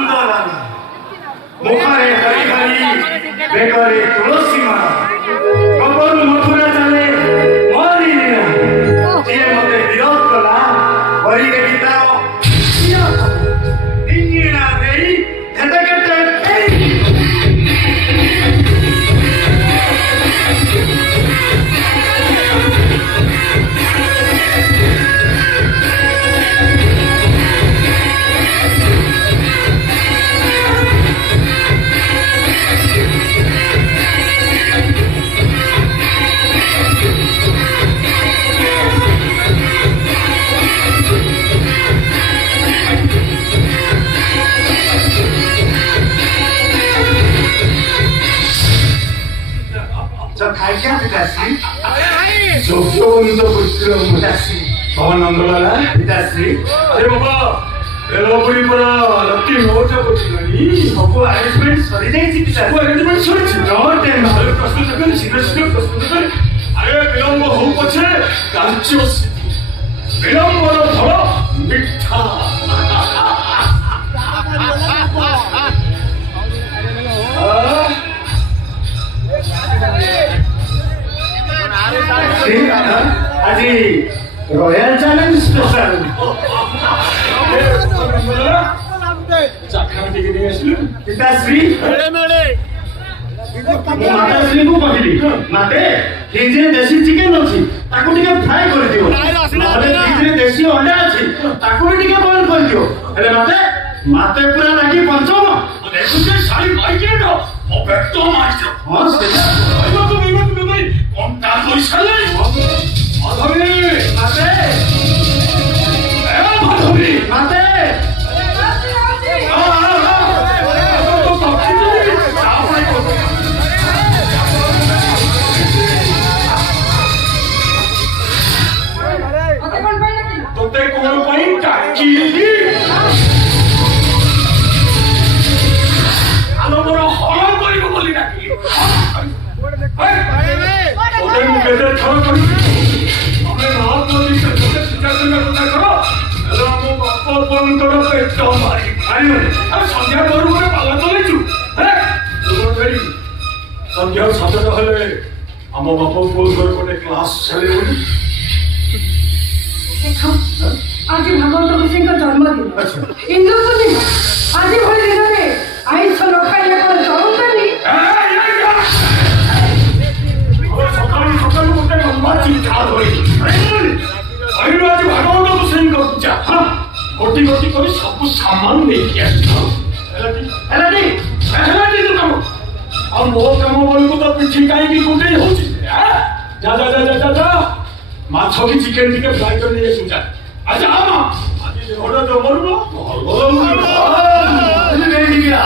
নন্দলাল মুখারে হরি হরি বেকরে তুলসী মালা কপন মথুরা চালে মরি লীলা যে মতে বিরোধ কলা হরি দেবী তাও ইঞ্জিনা দেই হেতে কেতে খাইছা পিতাশ্রী যোগ্যবন্ধ পুত্র পিতাশ্রী বাবা নন্দলালা পিতাশ্রী আরে বাবা এলোপুরি পরা লক্ষ্মী মোটা করছিলানি সব আরেঞ্জমেন্ট সরি যাইছি পিতাশ্রী আরেঞ্জমেন্ট সরিছি নো টেন ভালো প্রশ্ন করেন সিরিয়াসলি প্রশ্ন করেন আরে বিলম্ব হোক পছে কাঞ্চি বিলম্বর ফল মিঠা আজি রয়্যাল চ্যালেঞ্জ স্পেশাল পিতাশ্রী ମାତାଶ୍ରୀଙ୍କୁ କହିଲି ମାତେ ଫ୍ରିଜରେ ଦେଶୀ ଚିକେନ ଅଛି ତାକୁ ଟିକେ ଫ୍ରାଏ କରିଦିଅ ନହେଲେ ଫ୍ରିଜରେ ଦେଶୀ ଅଣ୍ଡା ଅଛି ତାକୁ ବି ଟିକେ ବଏଲ କରିଦିଅ ହେଲେ ମାତେ ପୁରା ଲାଗି ପଞ୍ଚମ ଦେଖୁଛେ ଶାଢ଼ୀ ପାଇକିରି ମୋ ପେଟ ମାରିଛ ହଁ ସେଟା କଣ୍ଟା କରିସାରିଲାଣି ମାଧବୀ ମାତେ ମାଧବୀ ମାତେ তোতে কোন পাই ডাকিলি আলো বড় হল করিব বলি ডাকিলি তোদের মুখে থর করি আমি রাত নদী তোদের চিন্তা করার কথা করো এলো আমার বাপ বন্ধর পেট মারি আইনো আর সন্ধ্যা পর করে পালা চলেছু হ্যাঁ সন্ধ্যা সাতটা হলে আমার বাপ বল করে কোনে ক্লাস চলে বলি आज भगवंत ऋषि का जन्मदिन इंद्र पूर्णिमा आज भरी दिन में आइस न खाइले कोन चलतनी सकाळी सकाळी मोठे गंगाची ठार होईल आईरो आज भगवंत ऋषि का पूजा कोटी कोटी करी सब सामान लेके आछो हेलाडी तू काम और मो काम बोलको तो पिठी काई की कोटे होची जा जा जा जा जा माछ की चिकन टिके फ्राई कर लिए सुजा আচ্ছা আমা আজ যে ওটা তো বলবো বলবো রেডি গিয়া